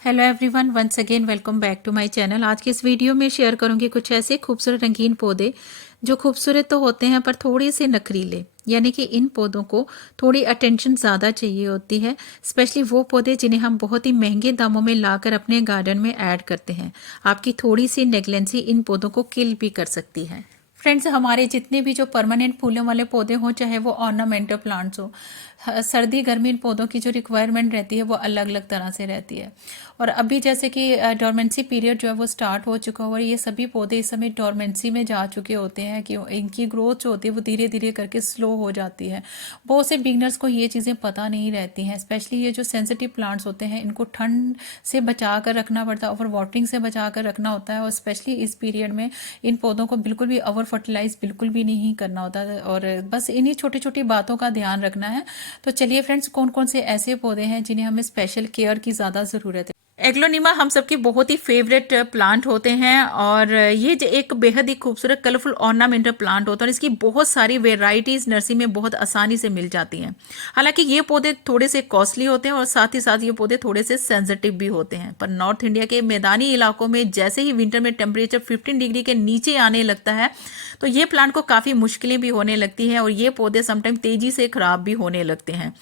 Hello everyone, once again welcome back to my channel. आज की इस वीडियो में शेयर करूंगी कुछ ऐसे खूबसूरत रंगीन पौधे जो खूबसूरत तो होते हैं पर थोड़े से नखरीले, यानी कि इन पौधों को थोड़ी अटेंशन ज़्यादा चाहिए होती है। स्पेशली वो पौधे जिन्हें हम बहुत ही महंगे दामों में लाकर अपने गार्डन में ऐड करते हैं। आपकी थोड़ी सी नेग्लेंसी इन पौधों को किल भी कर सकती है। फ्रेंड्स, हमारे जितने भी जो परमानेंट फूलों वाले पौधे हों, चाहे वो ऑर्नामेंटल प्लांट्स हो, सर्दी गर्मी इन पौधों की जो रिक्वायरमेंट रहती है वो अलग अलग तरह से रहती है। और अभी जैसे कि डोरमेंसी पीरियड जो है वो स्टार्ट हो चुका हो और ये सभी पौधे इस समय डोरमेंसी में जा चुके होते हैं कि इनकी ग्रोथ जो होती है वो धीरे धीरे करके स्लो हो जाती है। बहुत से बिगनर्स को ये चीज़ें पता नहीं रहती हैं। स्पेशली ये जो सेंसिटिव प्लांट्स होते हैं इनको ठंड से बचा कर रखना पड़ता है, ओवर वाटरिंग से बचा कर रखना होता है। और स्पेशली इस पीरियड में इन पौधों को बिल्कुल भी ओवर फर्टिलाइज बिल्कुल भी नहीं करना होता है और बस इन्हीं छोटी छोटी बातों का ध्यान रखना है। तो चलिए फ्रेंड्स, कौन कौन से ऐसे पौधे हैं जिन्हें हमें स्पेशल केयर की ज़्यादा ज़रूरत है। एग्लोनिमा हम सबके बहुत ही फेवरेट प्लांट होते हैं और ये जो एक बेहद ही खूबसूरत कलरफुल ऑर्नामेंटल प्लांट होता है और इसकी बहुत सारी वेराइटीज नर्सरी में बहुत आसानी से मिल जाती हैं। हालांकि ये पौधे थोड़े से कॉस्टली होते हैं और साथ ही साथ ये पौधे थोड़े से सेंसिटिव भी होते हैं। पर नॉर्थ इंडिया के मैदानी इलाकों में जैसे ही विंटर में टेम्परेचर 15 डिग्री के नीचे आने लगता है तो ये प्लांट को काफ़ी मुश्किलें भी होने लगती हैं और ये पौधे समटाइम तेजी से खराब भी होने लगते हैं।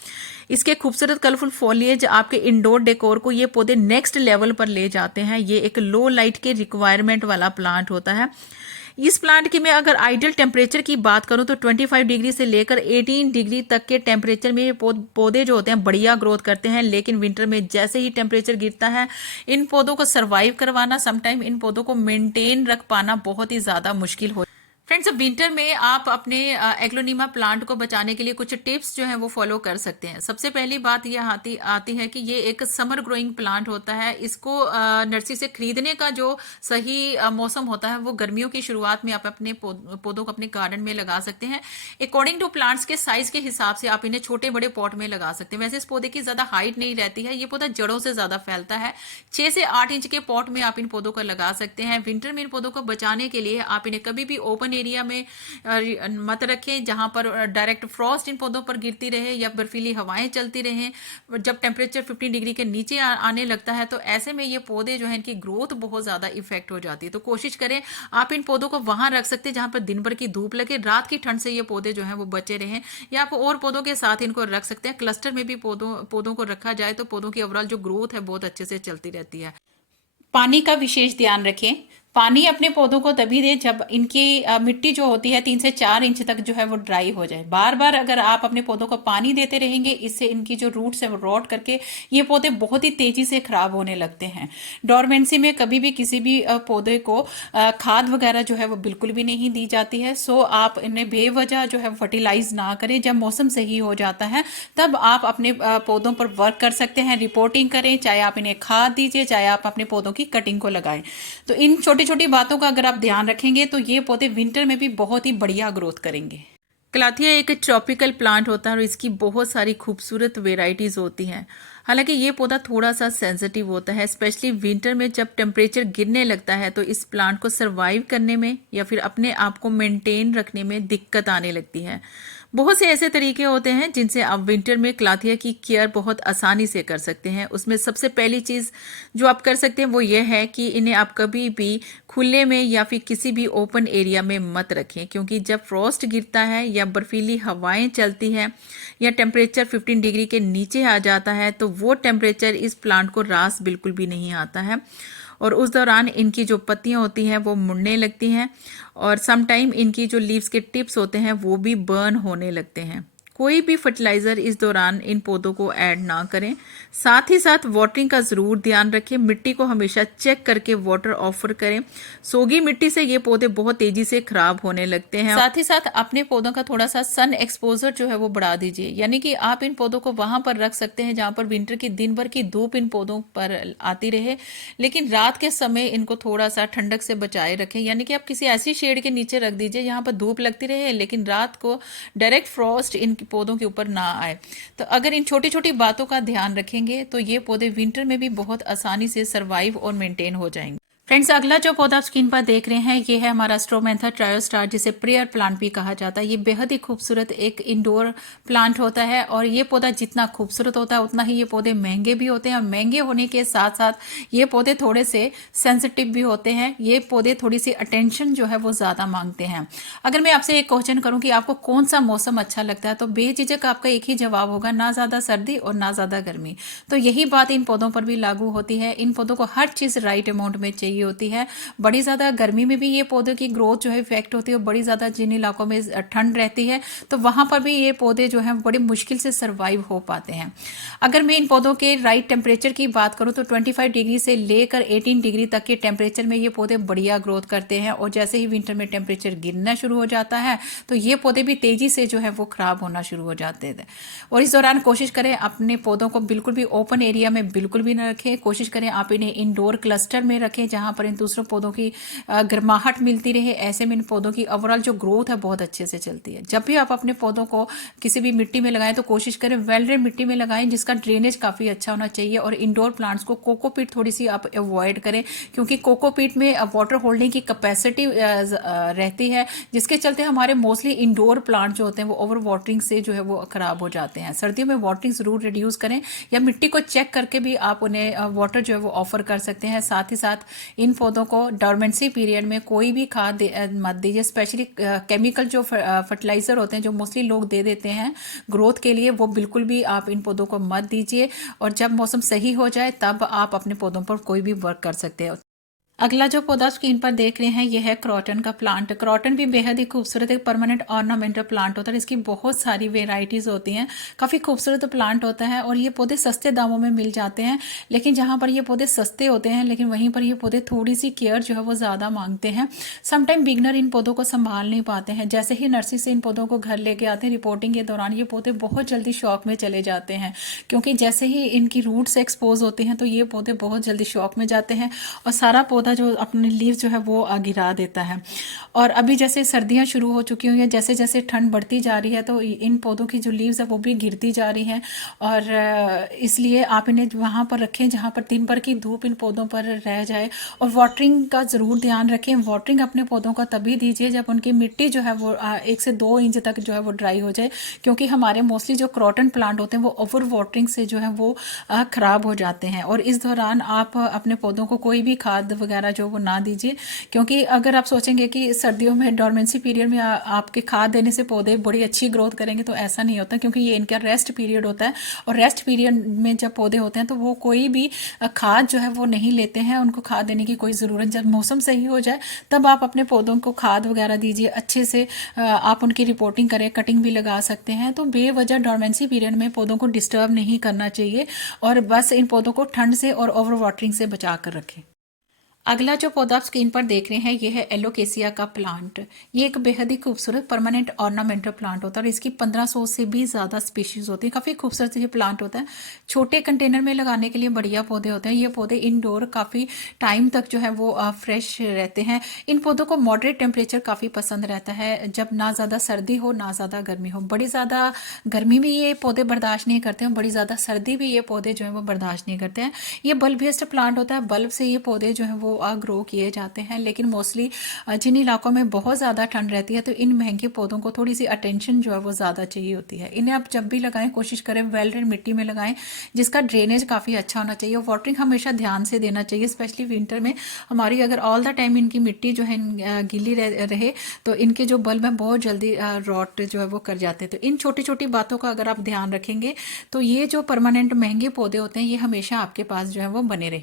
इसके खूबसूरत कलरफुल फॉलिएज आपके इंडोर डेकोर को ये पौधे नेक्स्ट लेवल पर ले जाते हैं। ये एक लो लाइट के रिक्वायरमेंट वाला प्लांट होता है। इस प्लांट की मैं अगर आइडियल टेम्परेचर की बात करूं तो 25 डिग्री से लेकर 18 डिग्री तक के टेम्परेचर में ये पौधे जो होते हैं बढ़िया ग्रोथ करते हैं। लेकिन विंटर में जैसे ही टेम्परेचर गिरता है इन पौधों को सर्वाइव करवाना, समटाइम इन पौधों को मेंटेन रख पाना बहुत ही ज़्यादा मुश्किल हो। फ्रेंड्स, विंटर में आप अपने एग्लोनिमा प्लांट को बचाने के लिए कुछ टिप्स जो है वो फॉलो कर सकते हैं। सबसे पहली बात यह आती है कि ये एक समर ग्रोइंग प्लांट होता है। इसको नर्सरी से खरीदने का जो सही मौसम होता है वो गर्मियों की शुरुआत में आप अपने पौधों को अपने गार्डन में लगा सकते हैं। अकॉर्डिंग टू प्लांट्स के साइज के हिसाब से आप इन्हें छोटे बड़े पॉट में लगा सकते हैं। वैसे इस पौधे की ज्यादा हाइट नहीं रहती है, ये पौधा जड़ों से ज्यादा फैलता है। 6 से 8 इंच के पॉट में आप इन पौधों को लगा सकते हैं। विंटर में इन पौधों को बचाने के लिए आप इन्हें कभी भी ओपन एरिया में मत रखें जहां पर डायरेक्ट फ्रॉस्ट इन पौधों पर गिरती रहे या बर्फीली हवाएं चलती रहें। जब टेम्परेचर 15 डिग्री के नीचे आने लगता है तो ऐसे में ये पौधे जो है इनकी ग्रोथ बहुत ज्यादा इफेक्ट हो जाती है। तो कोशिश करें आप इन पौधों को वहां रख सकते हैं जहां पर दिन भर की धूप लगे, रात की ठंड से ये पौधे जो है वो बचे रहें। या आप और पौधों के साथ इनको रख सकते हैं। क्लस्टर में भी पौधों को रखा जाए तो पौधों की ओवरऑल जो ग्रोथ है बहुत अच्छे से चलती रहती है। पानी का विशेष ध्यान रखें। पानी अपने पौधों को तभी दें जब इनकी मिट्टी जो होती है 3 से 4 इंच तक जो है वो ड्राई हो जाए। बार बार अगर आप अपने पौधों को पानी देते रहेंगे इससे इनकी जो रूट्स है वो रॉट करके ये पौधे बहुत ही तेजी से खराब होने लगते हैं। डोरमेंसी में कभी भी किसी भी पौधे को खाद वगैरह जो है वो बिल्कुल भी नहीं दी जाती है। सो आप इन्हें बेवजह जो है फर्टिलाइज ना करें। जब मौसम सही हो जाता है तब आप अपने पौधों पर वर्क कर सकते हैं, रिपोर्टिंग करें, चाहे आप इन्हें खाद दीजिए चाहे आप अपने पौधों की कटिंग को लगाएं। तो इन छोटी छोटी बातों का अगर आप ध्यान रखेंगे तो ये पौधे विंटर में भी बहुत ही बढ़िया ग्रोथ करेंगे। कलाथिया एक ट्रॉपिकल प्लांट होता है और इसकी बहुत सारी खूबसूरत वेराइटीज होती हैं। हालांकि ये पौधा थोड़ा सा सेंसिटिव होता है। स्पेशली विंटर में जब टेम्परेचर गिरने लगता है तो इस प्लांट को सरवाइव करने में या फिर अपने आप को मेंटेन रखने में दिक्कत आने लगती है। बहुत से ऐसे तरीके होते हैं जिनसे आप विंटर में कलाथिया की केयर बहुत आसानी से कर सकते हैं। उसमें सबसे पहली चीज़ जो आप कर सकते हैं वो ये है कि इन्हें आप कभी भी खुले में या फिर किसी भी ओपन एरिया में मत रखें, क्योंकि जब फ्रॉस्ट गिरता है या बर्फीली हवाएं चलती हैं या टेम्परेचर 15 डिग्री के नीचे आ जाता है तो वो टेम्परेचर इस प्लांट को रास बिल्कुल भी नहीं आता है और उस दौरान इनकी जो पत्तियां होती हैं वो मुड़ने लगती हैं और सम टाइम इनकी जो लीव्स के टिप्स होते हैं वो भी बर्न होने लगते हैं। कोई भी फर्टिलाइज़र इस दौरान इन पौधों को ऐड ना करें। साथ ही साथ वाटरिंग का ज़रूर ध्यान रखें। मिट्टी को हमेशा चेक करके वाटर ऑफर करें। सोगी मिट्टी से ये पौधे बहुत तेज़ी से ख़राब होने लगते हैं। साथ ही साथ अपने पौधों का थोड़ा सा सन एक्सपोजर जो है वो बढ़ा दीजिए, यानी कि आप इन पौधों को वहाँ पर रख सकते हैं जहाँ पर विंटर की दिन भर की धूप इन पौधों पर आती रहे, लेकिन रात के समय इनको थोड़ा सा ठंडक से बचाए रखें। यानी कि आप किसी ऐसी शेड के नीचे रख दीजिए जहाँ पर धूप लगती रहे लेकिन रात को डायरेक्ट फ्रॉस्ट इन पौधों के ऊपर ना आए। तो अगर इन छोटी छोटी बातों का ध्यान रखेंगे तो ये पौधे विंटर में भी बहुत आसानी से सरवाइव और मेंटेन हो जाएंगे। फ्रेंड्स, अगला जो पौधा आप स्क्रीन पर देख रहे हैं ये है हमारा स्ट्रोमेंथा ट्रायोस्टार, जिसे प्रेयर प्लांट भी कहा जाता है। ये बेहद ही खूबसूरत एक इंडोर प्लांट होता है और ये पौधा जितना खूबसूरत होता है उतना ही ये पौधे महंगे भी होते हैं। और महंगे होने के साथ साथ ये पौधे थोड़े से सेंसिटिव भी होते हैं। ये पौधे थोड़ी सी अटेंशन जो है वो ज़्यादा मांगते हैं। अगर मैं आपसे एक क्वेश्चन करूँ कि आपको कौन सा मौसम अच्छा लगता है, तो बेझिझक आपका एक ही जवाब होगा, ना ज़्यादा सर्दी और ना ज़्यादा गर्मी। तो यही बात इन पौधों पर भी लागू होती है। इन पौधों को हर चीज़ राइट अमाउंट में चाहिए होती है। बड़ी ज़्यादा गर्मी में भी ये पौधों की ग्रोथ जो है इफेक्ट होती है, और बड़ी ज़्यादा जिन इलाकों में ठंड रहती है तो वहाँ पर भी ये पौधे जो हैं बड़ी मुश्किल से सर्वाइव हो पाते हैं। अगर मैं इन पौधों के राइट टेम्परेचर की बात करूँ तो 25 डिग्री से लेकर 18 डिग्री तक के टेम्परेचर में ये पौधे बढ़िया ग्रोथ करते हैं। और जैसे ही विंटर में टेम्परेचर गिरना शुरू हो जाता है तो ये पौधे भी तेज़ी से जो है वो ख़राब होना शुरू हो जाते थे। और इस दौरान कोशिश करें अपने पौधों को बिल्कुल भी ओपन एरिया में बिल्कुल भी ना रखें। कोशिश करें आप इन्हें इंडोर क्लस्टर में रखें जहाँ पर इन दूसरों पौधों की गर्माहट मिलती रहे। ऐसे में इन पौधों की ओवरऑल जो ग्रोथ है बहुत अच्छे से चलती है। जब भी आप अपने पौधों को किसी भी मिट्टी में लगाएं तो कोशिश करें वेल ड्रेन मिट्टी में लगाएं जिसका ड्रेनेज काफ़ी अच्छा होना चाहिए। और इंडोर प्लांट्स को कोकोपीट थोड़ी सी आप अवॉइड करें, क्योंकि कोकोपीट में वाटर होल्डिंग की कैपेसिटी रहती है, जिसके चलते हमारे मोस्टली इंडोर प्लांट जो होते हैं वो ओवर वाटरिंग से जो है वो खराब हो जाते हैं। सर्दियों में वाटरिंग ज़रूर रिड्यूस करें, या मिट्टी को चेक करके भी आप उन्हें वाटर जो है वो ऑफर कर सकते हैं। साथ ही साथ इन पौधों को डोरमेंसी पीरियड में कोई भी खाद मत दीजिए, स्पेशली केमिकल जो फर्टिलाइजर होते हैं जो मोस्टली लोग दे देते हैं ग्रोथ के लिए, वो बिल्कुल भी आप इन पौधों को मत दीजिए। और जब मौसम सही हो जाए तब आप अपने पौधों पर कोई भी वर्क कर सकते हैं। अगला जो पौधा स्क्रीन पर देख रहे हैं यह है क्रॉटन का प्लांट। क्रॉटन भी बेहद ही खूबसूरत एक परमानेंट ऑर्नामेंटल प्लांट होता है। इसकी बहुत सारी वेराइटीज़ होती हैं, काफ़ी खूबसूरत प्लांट होता है और ये पौधे सस्ते दामों में मिल जाते हैं। लेकिन जहाँ पर ये पौधे सस्ते होते हैं लेकिन वहीं पर ये पौधे थोड़ी सी केयर जो है वो ज़्यादा मांगते हैं। समटाइम बिगनर इन पौधों को संभाल नहीं पाते हैं। जैसे ही नर्सरी से इन पौधों को घर लेके आते हैं रिपोर्टिंग के दौरान ये पौधे बहुत जल्दी शॉक में चले जाते हैं, क्योंकि जैसे ही इनकी रूट्स एक्सपोज होती हैं तो ये पौधे बहुत जल्दी शॉक में जाते हैं और सारा पौधा जो अपने लीव्स जो है वो गिरा देता है। और अभी जैसे सर्दियां शुरू हो चुकी हुई हैं, जैसे जैसे ठंड बढ़ती जा रही है तो इन पौधों की जो लीव्स है वो भी गिरती जा रही हैं। और इसलिए आप इन्हें वहाँ पर रखें जहाँ पर दिन भर की धूप इन पौधों पर रह जाए। और वाटरिंग का ज़रूर ध्यान रखें। वाटरिंग अपने पौधों का तभी दीजिए जब उनकी मिट्टी जो है वो 1 से 2 इंच तक जो है वो ड्राई हो जाए, क्योंकि हमारे मोस्टली जो क्रॉटन प्लांट होते हैं वो ओवर वाटरिंग से जो है वो ख़राब हो जाते हैं। और इस दौरान आप अपने पौधों को कोई भी खाद वगैरह जो वो ना दीजिए, क्योंकि अगर आप सोचेंगे कि सर्दियों में डोरमेंसी पीरियड में आपके खाद देने से पौधे बड़ी अच्छी ग्रोथ करेंगे, तो ऐसा नहीं होता, क्योंकि ये इनका रेस्ट पीरियड होता है। और रेस्ट पीरियड में जब पौधे होते हैं तो वो कोई भी खाद जो है वो नहीं लेते हैं, उनको खाद देने की कोई ज़रूरत। जब मौसम सही हो जाए तब आप अपने पौधों को खाद वगैरह दीजिए अच्छे से। आप उनकी रिपोर्टिंग करें, कटिंग भी लगा सकते हैं। तो बेवजह डोरमेंसी पीरियड में पौधों को डिस्टर्ब नहीं करना चाहिए और बस इन पौधों को ठंड से और ओवर वाटरिंग से बचा कर रखें। अगला जो पौधा आप स्क्रीन पर देख रहे हैं ये है एलोकेसिया का प्लांट। ये एक बेहद ही खूबसूरत परमानेंट ऑर्नामेंटल प्लांट होता है और इसकी 1500 से भी ज़्यादा स्पीशीज़ होती है। काफ़ी खूबसूरत ये प्लांट होता है। छोटे कंटेनर में लगाने के लिए बढ़िया पौधे होते हैं। ये पौधे इंडोर काफ़ी टाइम तक जो है वो फ्रेश रहते हैं। इन पौधों को मॉडरेट टेम्परेचर काफ़ी पसंद रहता है, जब ना ज़्यादा सर्दी हो ना ज़्यादा गर्मी हो। बड़ी ज़्यादा गर्मी भी ये पौधे बर्दाश्त नहीं करते हैं, बड़ी ज़्यादा सर्दी भी ये पौधे जो है वो बर्दाश्त नहीं करते हैं। ये बल्ब बेस्ड प्लांट होता है। बल्ब से ये पौधे जो है वो ग्रो किए जाते हैं। लेकिन मोस्टली जिन इलाकों में बहुत ज़्यादा ठंड रहती है तो इन महंगे पौधों को थोड़ी सी अटेंशन जो है वो ज़्यादा चाहिए होती है। इन्हें आप जब भी लगाएं कोशिश करें वेल ड्रेन मिट्टी में लगाएं जिसका ड्रेनेज काफ़ी अच्छा होना चाहिए। वाटरिंग हमेशा ध्यान से देना चाहिए, स्पेशली विंटर में। हमारी अगर ऑल द टाइम इनकी मिट्टी जो है गीली रहे तो इनके जो बल्ब हैं बहुत जल्दी रॉट जो है वो कर जाते हैं। तो इन छोटी छोटी बातों का अगर आप ध्यान रखेंगे तो ये जो परमानेंट महंगे पौधे होते हैं ये हमेशा आपके पास जो है वो बने रहे।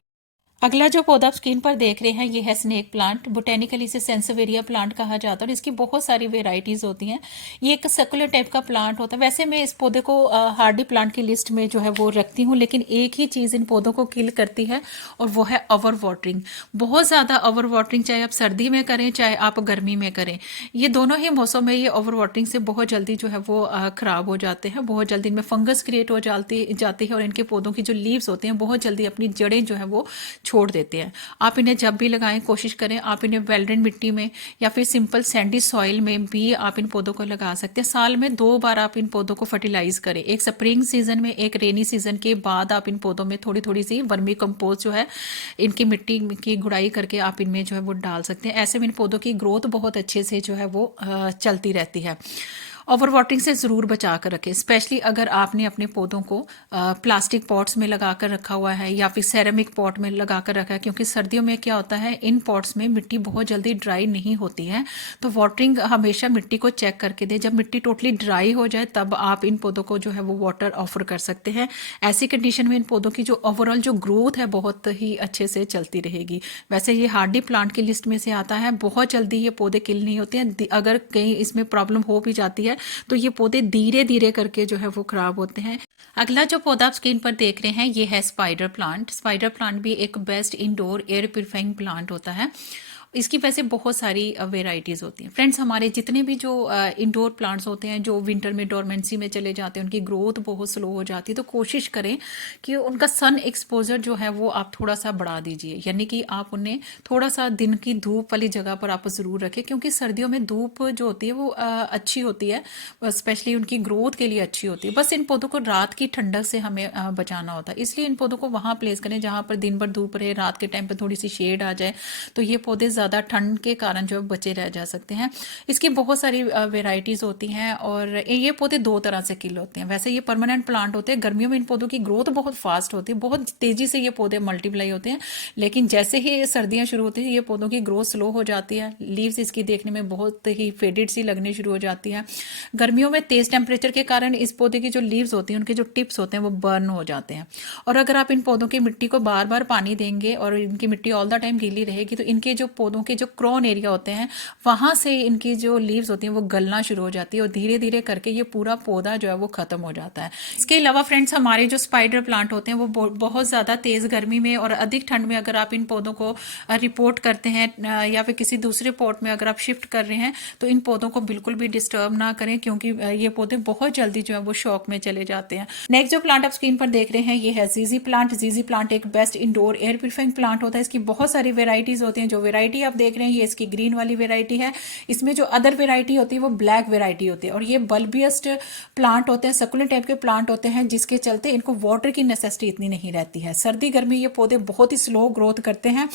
अगला जो पौधा आप स्क्रीन पर देख रहे हैं ये है स्नेक प्लांट। बोटेनिकली इसे सेंसवेरिया प्लांट कहा जाता है और इसकी बहुत सारी वेराइटीज़ होती हैं। ये एक सर्कुलर टाइप का प्लांट होता है। वैसे मैं इस पौधे को हार्डी प्लांट की लिस्ट में जो है वो रखती हूँ, लेकिन एक ही चीज़ इन पौधों को किल करती है और वो है ओवर वाटरिंग। बहुत ज़्यादा ओवर वाटरिंग, चाहे आप सर्दी में करें चाहे आप गर्मी में करें, ये दोनों ही मौसम में ये ओवर वाटरिंग से बहुत जल्दी जो है वो ख़राब हो जाते हैं। बहुत जल्दी इनमें फंगस क्रिएट हो जाती है और इनके पौधों की जो लीव्स होते हैं बहुत जल्दी अपनी जड़ें जो है वो छोड़ देते हैं। आप इन्हें जब भी लगाएं कोशिश करें आप इन्हें वेल्डेड मिट्टी में या फिर सिंपल सैंडी सॉइल में भी आप इन पौधों को लगा सकते हैं। साल में 2 बार आप इन पौधों को फर्टिलाइज करें, एक स्प्रिंग सीजन में, एक रेनी सीजन के बाद आप इन पौधों में थोड़ी थोड़ी सी वर्मी कंपोस्ट जो है इनकी मिट्टी की गुड़ाई करके आप इनमें जो है वो डाल सकते हैं। ऐसे में इन पौधों की ग्रोथ बहुत अच्छे से जो है वो चलती रहती है। ओवर वाटरिंग से ज़रूर बचा कर रखें, स्पेशली अगर आपने अपने पौधों को प्लास्टिक पॉट्स में लगा कर रखा हुआ है या फिर सेरेमिक पॉट में लगा कर रखा है, क्योंकि सर्दियों में क्या होता है इन पॉट्स में मिट्टी बहुत जल्दी ड्राई नहीं होती है। तो वाटरिंग हमेशा मिट्टी को चेक करके दें, जब मिट्टी टोटली ड्राई हो जाए तब आप इन पौधों को जो है वो वाटर ऑफर कर सकते हैं। ऐसी कंडीशन में इन पौधों की जो ओवरऑल जो ग्रोथ है बहुत ही अच्छे से चलती रहेगी। वैसे ये हार्डी प्लांट की लिस्ट में से आता है, बहुत जल्दी ये पौधे किल नहीं होते हैं। अगर कहीं इसमें प्रॉब्लम हो भी जाती है तो ये पौधे धीरे धीरे करके जो है वो खराब होते हैं। अगला जो पौधा आप स्क्रीन पर देख रहे हैं ये है स्पाइडर प्लांट। स्पाइडर प्लांट भी एक best indoor air purifying plant होता है। इसकी वैसे बहुत सारी वेराइटीज़ होती हैं। फ्रेंड्स, हमारे जितने भी जो इंडोर प्लांट्स होते हैं जो विंटर में डोरमेंसी में चले जाते हैं, उनकी ग्रोथ बहुत स्लो हो जाती है, तो कोशिश करें कि उनका सन एक्सपोजर जो है वो आप थोड़ा सा बढ़ा दीजिए, यानी कि आप उन्हें थोड़ा सा दिन की धूप वाली जगह पर आप ज़रूर रखें, क्योंकि सर्दियों में धूप जो होती है वो अच्छी होती है, स्पेशली उनकी ग्रोथ के लिए अच्छी होती है। बस इन पौधों को रात की ठंडक से हमें बचाना होता है, इसलिए इन पौधों को वहाँ प्लेस करें जहाँ पर दिन भर धूप रहे, रात के टाइम पर थोड़ी सी शेड आ जाए, तो ये पौधे ज़्यादा ठंड के कारण जो बचे रह जा सकते हैं। इसकी बहुत सारी वेराइटीज़ होती हैं और ये पौधे 2 तरह से किल होते हैं। वैसे ये परमानेंट प्लांट होते हैं, गर्मियों में इन पौधों की ग्रोथ बहुत फास्ट होती है, बहुत तेज़ी से ये पौधे मल्टीप्लाई होते हैं, लेकिन जैसे ही सर्दियाँ शुरू होती हैं ये पौधों की ग्रोथ स्लो हो जाती है। लीव्स इसकी देखने में बहुत ही फेडेड सी लगने शुरू हो जाती है। गर्मियों में तेज़ टेम्परेचर के कारण इस पौधे की जो लीव्स होती हैं उनके जो टिप्स होते हैं वो बर्न हो जाते हैं। और अगर आप इन पौधों की मिट्टी को बार बार पानी देंगे और इनकी मिट्टी ऑल द टाइम गीली रहेगी तो इनके जो पौधों के जो क्रोन एरिया होते हैं वहाँ से इनकी जो लीव्स होती हैं वो गलना शुरू हो जाती है और धीरे धीरे करके ये पूरा पौधा जो है वो ख़त्म हो जाता है। इसके अलावा फ्रेंड्स, हमारे जो स्पाइडर प्लांट होते हैं वो बहुत ज़्यादा तेज़ गर्मी में और अधिक ठंड में अगर आप इन पौधों को रिपोर्ट करते हैं या फिर किसी दूसरे पॉट में अगर आप शिफ्ट कर रहे हैं तो इन पौधों को बिल्कुल भी डिस्टर्ब ना करें, क्योंकि ये पौधे बहुत जल्दी जो है वो शॉक में चले जाते हैं। नेक्स्ट जो प्लांट आप स्क्रीन पर देख रहे हैं ये है जीजी प्लांट। जीजी प्लांट एक best indoor air purifying plant होता है। इसकी बहुत सारी वेराइटीज होती हैं। जो वेराइटी आप देख रहे हैं ये इसकी ग्रीन वाली वेराइटी है। इसमें जो अदर वेराइटी होती है वो ब्लैक वेराइटी होती है और ये बल्बियस्ट प्लांट होते हैं, सकुलेंट टाइप के प्लांट होते हैं, जिसके चलते इनको वाटर की नेसेसिटी इतनी नहीं रहती है। सर्दी गर्मी ये पौधे बहुत ही स्लो ग्रोथ करते हैं।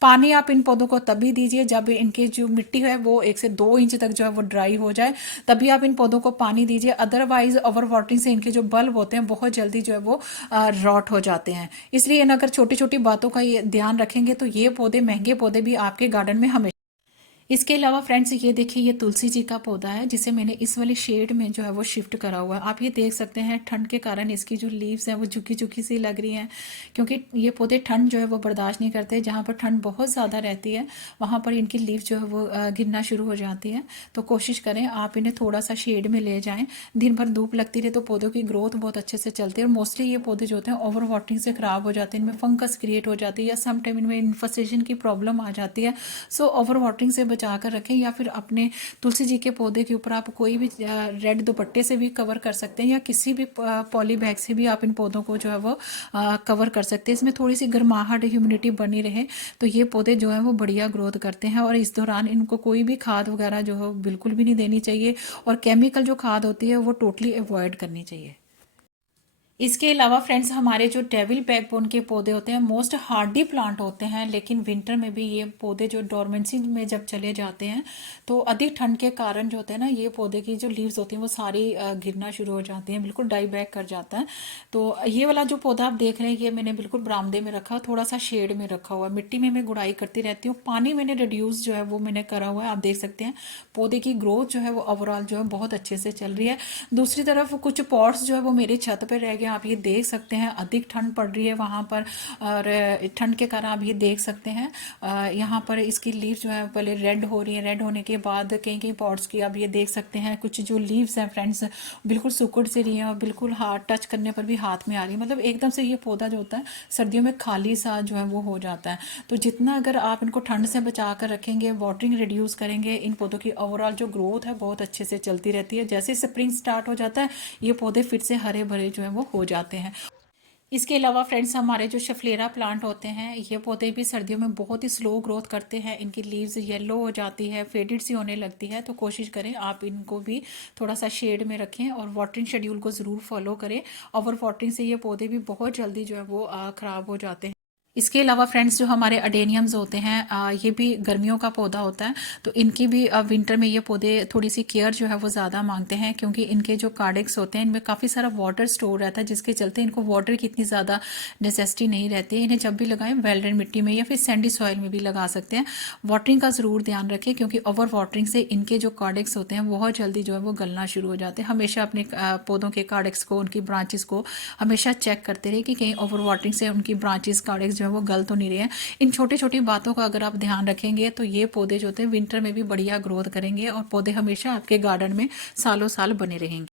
पानी आप इन पौधों को तभी दीजिए जब इनकी जो मिट्टी है वो 1 से 2 इंच तक जो है वो ड्राई हो जाए, तभी आप इन पौधों को पानी दीजिए। अदरवाइज ओवर वाटरिंग से इनके जो बल्ब होते हैं बहुत जल्दी जो है वो रॉट हो जाते हैं। इसलिए इन अगर छोटी छोटी बातों का ये ध्यान रखेंगे तो ये पौधे, महंगे पौधे भी आपके गार्डन में हमेशा। इसके अलावा फ्रेंड्स ये देखिए ये तुलसी जी का पौधा है जिसे मैंने इस वाले शेड में जो है वो शिफ्ट करा हुआ है। आप ये देख सकते हैं ठंड के कारण इसकी जो लीव्स हैं वो झुकी झुकी सी लग रही हैं, क्योंकि ये पौधे ठंड जो है वो बर्दाश्त नहीं करते। जहाँ पर ठंड बहुत ज़्यादा रहती है वहाँ पर इनकी लीव जो है वो गिरना शुरू हो जाती है। तो कोशिश करें आप इन्हें थोड़ा सा शेड में ले जाएँ, दिन भर धूप लगती रहे तो पौधों की ग्रोथ बहुत अच्छे से चलती है। और मोस्टली ये पौधे जो होते हैं ओवर वाटरिंग से ख़राब हो जाते हैं, इनमें फंगस क्रिएट हो जाती है या सम टाइम इनमें इन्फेस्टेशन की प्रॉब्लम आ जाती है। सो ओवर वाटरिंग से बचा कर रखें, या फिर अपने तुलसी जी के पौधे के ऊपर आप कोई भी रेड दुपट्टे से भी कवर कर सकते हैं या किसी भी पॉली बैग से भी आप इन पौधों को जो है वो कवर कर सकते हैं। इसमें थोड़ी सी गर्माहट, ह्यूमिडिटी बनी रहे तो ये पौधे जो है वो बढ़िया ग्रोथ करते हैं। और इस दौरान इनको कोई भी खाद वगैरह जो है बिल्कुल भी नहीं देनी चाहिए और केमिकल जो खाद होती है वो टोटली अवॉइड करनी चाहिए। इसके अलावा फ्रेंड्स, हमारे जो डेविल बैकबोन के पौधे होते हैं मोस्ट हार्डी प्लांट होते हैं, लेकिन विंटर में भी ये पौधे जो डोरमेंसी में जब चले जाते हैं तो अधिक ठंड के कारण जो होते हैं ना ये पौधे की जो लीव्स होती हैं वो सारी गिरना शुरू हो जाती हैं, बिल्कुल डाई बैक कर जाता है। तो ये वाला जो पौधा आप देख रहे हैं ये मैंने बिल्कुल बरामदे में रखा, थोड़ा सा शेड में रखा हुआ है। मिट्टी में मैं गुड़ाई करती रहती हूँ, पानी मैंने रिड्यूस जो है वो मैंने करा हुआ है। आप देख सकते हैं पौधे की ग्रोथ जो है वो ओवरऑल जो है बहुत अच्छे से चल रही है। दूसरी तरफ कुछ पॉट्स जो है वो मेरे छत पर रह गए, आप ये देख सकते हैं अधिक ठंड पड़ रही है वहाँ पर और ठंड के कारण आप ये देख सकते हैं यहाँ पर इसकी लीव जो है पहले रेड हो रही है, रेड होने के बाद कहीं कहीं पॉट्स की आप ये देख सकते हैं कुछ जो लीव्स हैं फ्रेंड्स बिल्कुल सुकुड़ से रही हैं और बिल्कुल हाथ टच करने पर भी हाथ में आ रही है। मतलब एकदम से ये पौधा जो होता है सर्दियों में खाली सा जो है वो हो जाता है। तो जितना अगर आप इनको ठंड से बचा कर रखेंगे, वाटरिंग रिड्यूस करेंगे, इन पौधों की ओवरऑल जो ग्रोथ है बहुत अच्छे से चलती रहती है। जैसे स्प्रिंग स्टार्ट हो जाता है ये पौधे फिर से हरे भरे जो है वो हो जाते हैं। इसके अलावा फ्रेंड्स हमारे जो शफलेरा प्लांट होते हैं ये पौधे भी सर्दियों में बहुत ही स्लो ग्रोथ करते हैं। इनकी लीव्स येलो हो जाती है, फेडेड सी होने लगती है। तो कोशिश करें आप इनको भी थोड़ा सा शेड में रखें और वाटरिंग शेड्यूल को ज़रूर फॉलो करें। ओवर वाटरिंग से ये पौधे भी बहुत जल्दी जो है वो ख़राब हो जाते हैं। इसके अलावा फ्रेंड्स जो हमारे अडेनियम्स होते हैं ये भी गर्मियों का पौधा होता है। तो इनकी भी विंटर में ये पौधे थोड़ी सी केयर जो है वो ज़्यादा मांगते हैं, क्योंकि इनके जो कार्डिक्स होते हैं इनमें काफ़ी सारा वाटर स्टोर रहता है, जिसके चलते इनको वाटर की इतनी ज़्यादा नेसेसिटी नहीं रहती है। इन्हें जब भी लगाएं वेल्डेड मिट्टी में या फिर सैंडी सॉइल में भी लगा सकते हैं। वाटरिंग का ज़रूर ध्यान रखें, क्योंकि ओवर वाटरिंग से इनके जो कार्डिक्स होते हैं बहुत जल्दी जो है वो गलना शुरू हो जाते हैं। हमेशा अपने पौधों के कार्डिक्स को, उनकी ब्रांचेस को हमेशा चेक करते रहे कि कहीं ओवर वाटरिंग से उनकी ब्रांचेस कार्डिक्स जो है वो गल तो नहीं रहे हैं। इन छोटी छोटी बातों का अगर आप ध्यान रखेंगे तो ये पौधे जो होते हैं विंटर में भी बढ़िया ग्रोथ करेंगे और पौधे हमेशा आपके गार्डन में सालों साल बने रहेंगे।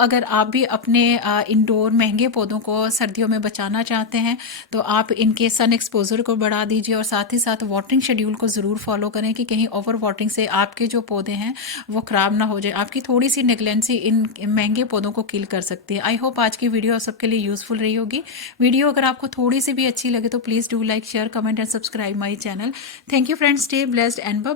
अगर आप भी अपने इंडोर महंगे पौधों को सर्दियों में बचाना चाहते हैं तो आप इनके सन एक्सपोजर को बढ़ा दीजिए और साथ ही साथ वाटरिंग शेड्यूल को ज़रूर फॉलो करें कि कहीं ओवर वाटरिंग से आपके जो पौधे हैं वो ख़राब ना हो जाए। आपकी थोड़ी सी नेग्लेंसी इन महंगे पौधों को किल कर सकती है। आई होप आज की वीडियो सबके लिए यूज़फुल रही होगी। वीडियो अगर आपको थोड़ी सी भी अच्छी लगे तो please do like, share, comment and subscribe my channel. Thank you friends, stay blessed and bye.